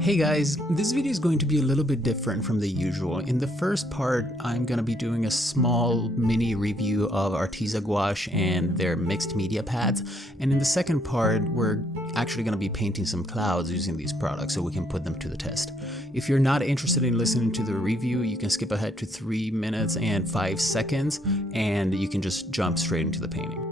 Hey guys, this video is going to be a little bit different from the usual. In the first part, I'm going to be doing a small mini review of Arteza gouache and their mixed media pads. And in the second part, we're actually going to be painting some clouds using these products so we can put them to the test. If you're not interested in listening to the review, you can skip ahead to 3 minutes and 5 seconds and you can just jump straight into the painting.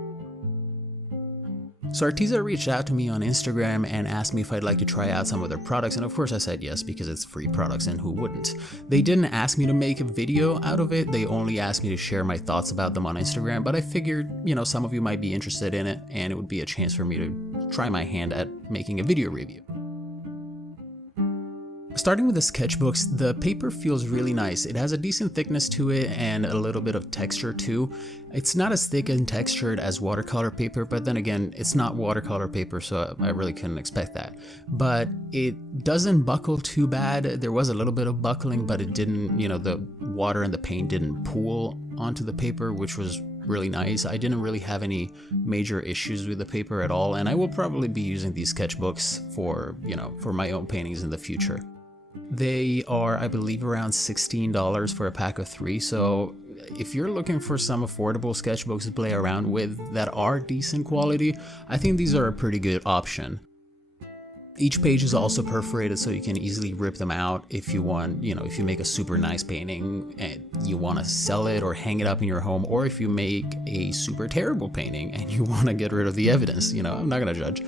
So Arteza reached out to me on Instagram and asked me if I'd like to try out some of their products, and of course I said yes because it's free products and who wouldn't. They didn't ask me to make a video out of it, they only asked me to share my thoughts about them on Instagram, but I figured, some of you might be interested in it and it would be a chance for me to try my hand at making a video review. Starting with the sketchbooks, the paper feels really nice. It has a decent thickness to it and a little bit of texture too. It's not as thick and textured as watercolor paper, but then again, it's not watercolor paper, so I really couldn't expect that. But it doesn't buckle too bad. There was a little bit of buckling, but it didn't, the water and the paint didn't pool onto the paper, which was really nice. I didn't really have any major issues with the paper at all, and I will probably be using these sketchbooks for my own paintings in the future. They are, I believe, around $16 for a pack of 3, so if you're looking for some affordable sketchbooks to play around with that are decent quality, I think these are a pretty good option. Each page is also perforated, so you can easily rip them out if you want, if you make a super nice painting and you want to sell it or hang it up in your home, or if you make a super terrible painting and you want to get rid of the evidence, I'm not gonna judge.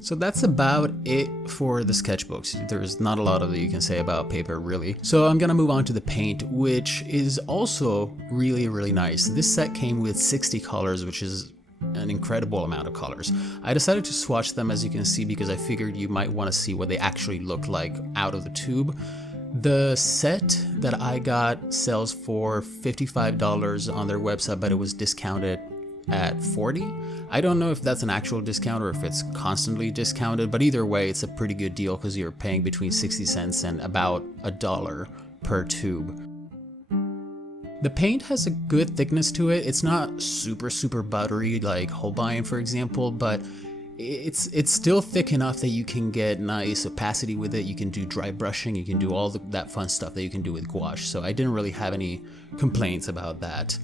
So that's about it for the sketchbooks. There's not a lot of that you can say about paper, really. So I'm gonna move on to the paint, which is also really, really nice. This set came with 60 colors, which is an incredible amount of colors. I decided to swatch them, as you can see, because I figured you might want to see what they actually look like out of the tube. The set that I got sells for $55 on their website, but it was discounted at $40. I don't know if that's an actual discount or if it's constantly discounted, but either way, it's a pretty good deal because you're paying between 60 cents and about $1 per tube. The paint has a good thickness to it. It's not super buttery like Holbein, for example, but it's still thick enough that you can get nice opacity with it. You can do dry brushing, you can do all that fun stuff that you can do with gouache, so I didn't really have any complaints about that.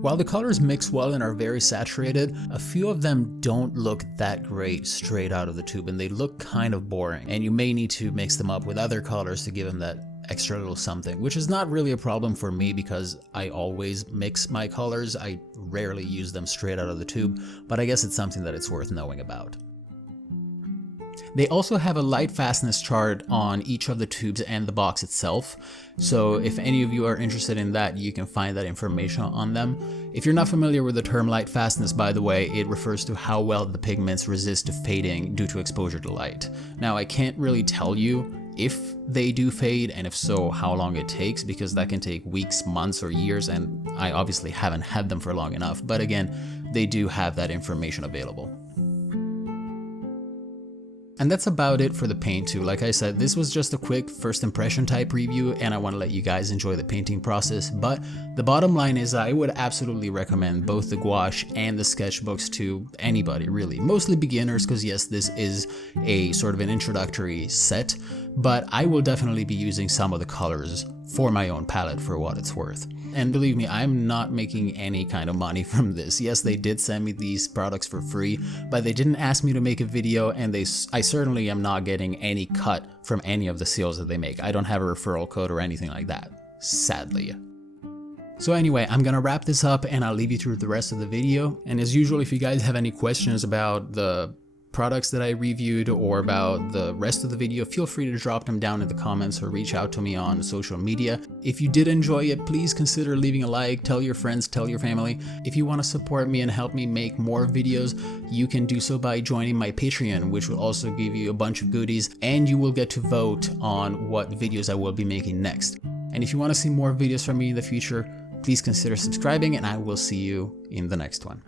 While the colors mix well and are very saturated, a few of them don't look that great straight out of the tube and they look kind of boring, and you may need to mix them up with other colors to give them that extra little something, which is not really a problem for me because I always mix my colors. I rarely use them straight out of the tube, but I guess it's something that it's worth knowing about. They also have a light fastness chart on each of the tubes and the box itself, so if any of you are interested in that, you can find that information on them. If you're not familiar with the term light fastness, by the way, it refers to how well the pigments resist to fading due to exposure to light. Now, I can't really tell you if they do fade, and if so, how long it takes, because that can take weeks, months, or years, and I obviously haven't had them for long enough, but again, they do have that information available. And that's about it for the paint too. Like I said, this was just a quick first impression type review and I want to let you guys enjoy the painting process, but the bottom line is I would absolutely recommend both the gouache and the sketchbooks to anybody, really. Mostly beginners, because yes, this is a sort of an introductory set, but I will definitely be using some of the colors for my own palette for what it's worth. And believe me, I'm not making any kind of money from this. Yes, they did send me these products for free, but they didn't ask me to make a video, and I certainly am not getting any cut from any of the sales that they make. I don't have a referral code or anything like that, sadly. So anyway, I'm gonna wrap this up and I'll leave you through the rest of the video. And as usual, if you guys have any questions about the products that I reviewed or about the rest of the video, feel free to drop them down in the comments or reach out to me on social media. If you did enjoy it, please consider leaving a like, tell your friends, tell your family. If you want to support me and help me make more videos, you can do so by joining my Patreon, which will also give you a bunch of goodies, and you will get to vote on what videos I will be making next. And if you want to see more videos from me in the future, please consider subscribing, and I will see you in the next one.